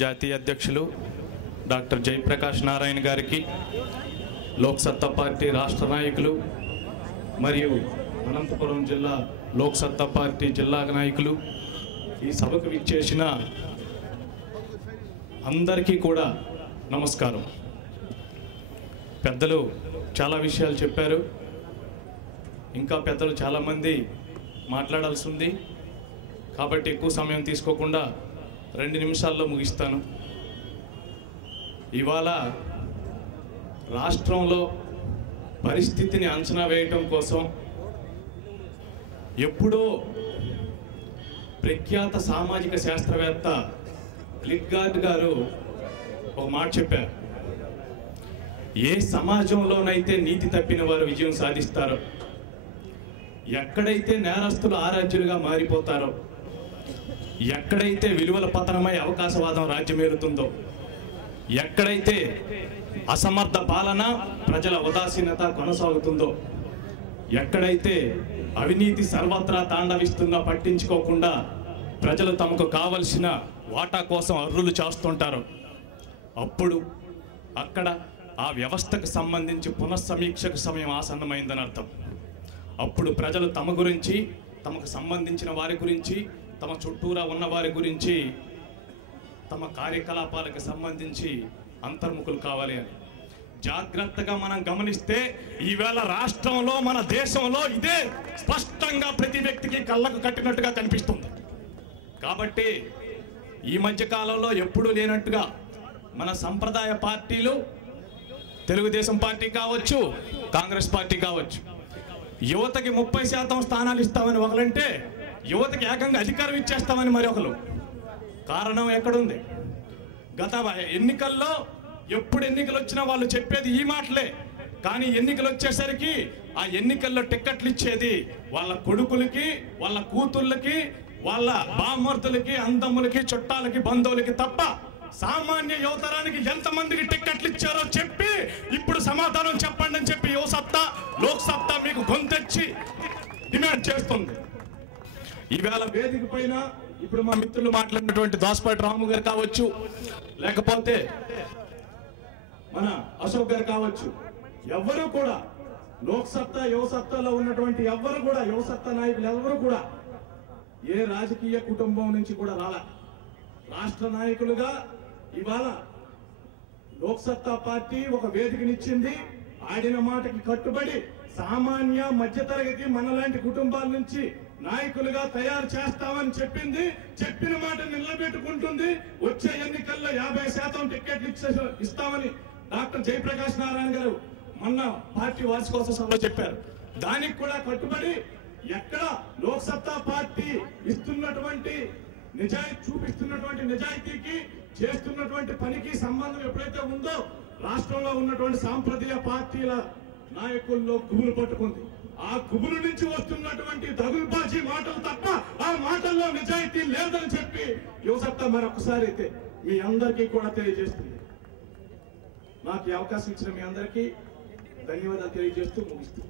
జాతీయ అధ్యక్షులు డాక్టర్ జయప్రకాష్ నారాయణ గారికి, లోక్ సత్తా పార్టీ రాష్ట్ర నాయకులు మరియు అనంతపురం జిల్లా లోక్ సత్తా పార్టీ జిల్లా నాయకులు, ఈ సభకు విచ్చేసిన అందరికీ కూడా నమస్కారం. పెద్దలు చాలా విషయాలు చెప్పారు. ఇంకా పెద్దలు చాలామంది మాట్లాడాల్సి ఉంది కాబట్టి ఎక్కువ సమయం తీసుకోకుండా 2 నిమిషాల్లో ముగిస్తాను. ఇవాళ రాష్ట్రంలో పరిస్థితిని అంచనా వేయటం కోసం ఎప్పుడో ప్రఖ్యాత సామాజిక శాస్త్రవేత్త క్లిట్గార్డ్ గారు ఒక మాట చెప్పారు. ఏ సమాజంలోనైతే నీతి తప్పిన వారు విజయం సాధిస్తారో, ఎక్కడైతే నేరస్తులు ఆరాధ్యులుగా మారిపోతారో, ఎక్కడైతే విలువల పతనమై అవకాశవాదం రాజ్యమేలుతుందో, ఎక్కడైతే అసమర్థ పాలన ప్రజల ఉదాసీనత కొనసాగుతుందో, ఎక్కడైతే అవినీతి సర్వత్రా తాండవిస్తున్నా పట్టించుకోకుండా ప్రజలు తమకు కావలసిన వాటా కోసం అర్రులు చేస్తుంటారో, అప్పుడు అక్కడ ఆ వ్యవస్థకు సంబంధించి పునఃసమీక్షకు సమయం ఆసన్నమైందని అర్థం. అప్పుడు ప్రజలు తమ గురించి, తమకు సంబంధించిన వారి గురించి, తమ చుట్టూరా ఉన్న వారి గురించి, తమ కార్యకలాపాలకు సంబంధించి అంతర్ముఖులు కావాలి అని జాగ్రత్తగా మనం గమనిస్తే ఈవేళ రాష్ట్రంలో, మన దేశంలో ఇదే స్పష్టంగా ప్రతి వ్యక్తికి కళ్ళకు కట్టినట్టుగా కనిపిస్తుంది. కాబట్టి ఈ మధ్య కాలంలో ఎప్పుడూ లేనట్టుగా మన సంప్రదాయ పార్టీలు, తెలుగుదేశం పార్టీ కావచ్చు, కాంగ్రెస్ పార్టీ కావచ్చు, యువతకి 30% స్థానాలు ఇస్తామని ఒకరంటే, యువతకి ఏకంగా అధికారం ఇచ్చేస్తామని మరి ఒకరు. కారణం ఎక్కడుంది? గత ఎన్నికల్లో ఎప్పుడు ఎన్నికలు వచ్చినా వాళ్ళు చెప్పేది ఈ మాటలే. కానీ ఎన్నికలు వచ్చేసరికి ఆ ఎన్నికల్లో టిక్కెట్లు ఇచ్చేది వాళ్ళ కొడుకులకి, వాళ్ళ కూతుళ్ళకి, వాళ్ళ బామ్మర్తులకి, అందమ్ములకి, చుట్టాలకి, బంధువులకి తప్ప సామాన్య యువతరానికి ఎంతమందికి టిక్కెట్లు ఇచ్చారో చెప్పి ఇప్పుడు సమాధానం చెప్పండి అని చెప్పి యువసత్తా, లోక్ సత్తా మీకు గొంతెచ్చి డిమాండ్ చేస్తుంది. ఈవేళ వేదిక పైన ఇప్పుడు మా మిత్రులు మాట్లాడినటువంటి దాసపాటి రాము గారు కావచ్చు, లేకపోతే మన అశోక్ గారు కావచ్చు, ఎవరు కూడా లోక్ సత్తా, యువసత్తాలో ఉన్నటువంటి ఎవరు కూడా, యువసత్తా నాయకులు ఎవరు కూడా ఏ రాజకీయ కుటుంబం నుంచి కూడా రాలా. రాష్ట్ర నాయకులుగా ఇవాళ లోక్ సత్తా పార్టీ ఒక వేదికనిచ్చింది. ఆడిన మాటకి కట్టుబడి సామాన్య మధ్యతరగతి మనలాంటి కుటుంబాల నుంచి నాయకులుగా తయారు చేస్తామని చెప్పింది. చెప్పిన మాట నిలబెట్టుకుంటుంది. వచ్చే ఎన్నికల్లో 50% టిక్కెట్లు ఇస్తామని డాక్టర్ జయప్రకాష్ నారాయణ గారు మొన్న పార్టీ వార్షికోత్సవ సభలో చెప్పారు. దానికి కూడా కట్టుబడి ఎక్కడ లోక్ సత్తా పార్టీ ఇస్తున్నటువంటి చూపిస్తున్నటువంటి నిజాయితీకి, చేస్తున్నటువంటి పనికి సంబంధం ఎప్పుడైతే ఉందో, రాష్ట్రంలో ఉన్నటువంటి సాంప్రదాయ పార్టీల నాయకుల్లో గుబులు పట్టుకుంది. ఆ గుబులు నుంచి వస్తున్నటువంటి దగుల్బాజీ మాటలు తప్ప ఆ మాటల్లో నిజాయితీ లేదని చెప్పి యువసత్తా మరొకసారి అయితే మీ అందరికీ కూడా తెలియజేస్తుంది. నాకు ఈ అవకాశం ఇచ్చిన మీ అందరికీ ధన్యవాదాలు తెలియజేస్తూ ముగిస్తుంది.